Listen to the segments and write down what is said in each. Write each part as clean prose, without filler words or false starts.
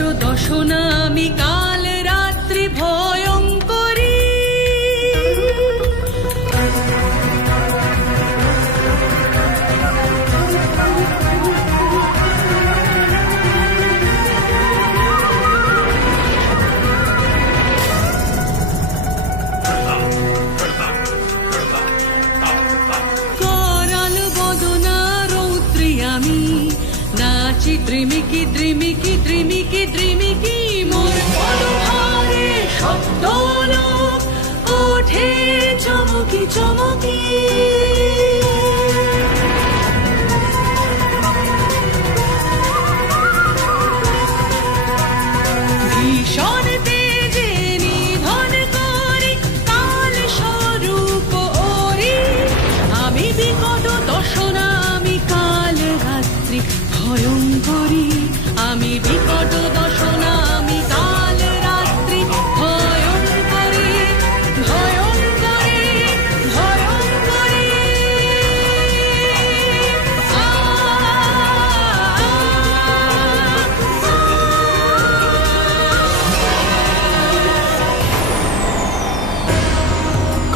বিকট দশনা আমি কাল রাত্রি ভয়ঙ্করী। নাচি দ্রিমিকি দ্রিমিকি দ্রিমিকি দ্রিমিকি মোর পদভারে শব্দ লোক ওঠে চমকি চমকি। ভীষণ তেজে নিধন করি কাল স্বরূপ ওরি। আমি বিকট দশনা আমি কাল রাত্রি ভয়ঙ্করী। আমি বিকট দশনা আমি কাল রাত্রি ভয়ঙ্করী ভয়ঙ্করী ভয়ঙ্করী।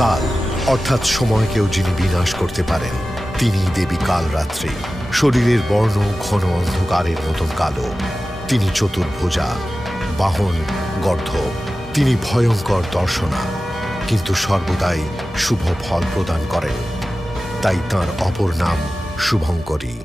কাল অর্থাৎ সময়কেও যিনি বিনাশ করতে পারেন তিনি দেবী কালরাত্রি। শরীরের বর্ণ ঘন অন্ধকারের মতন কালো। তিনি চতুর্ভুজা, বাহন গর্ধ। তিনি ভয়ঙ্কর দর্শনা, কিন্তু সর্বদাই শুভ ফল প্রদান করেন। তাই তাঁর অপর নাম শুভঙ্করী।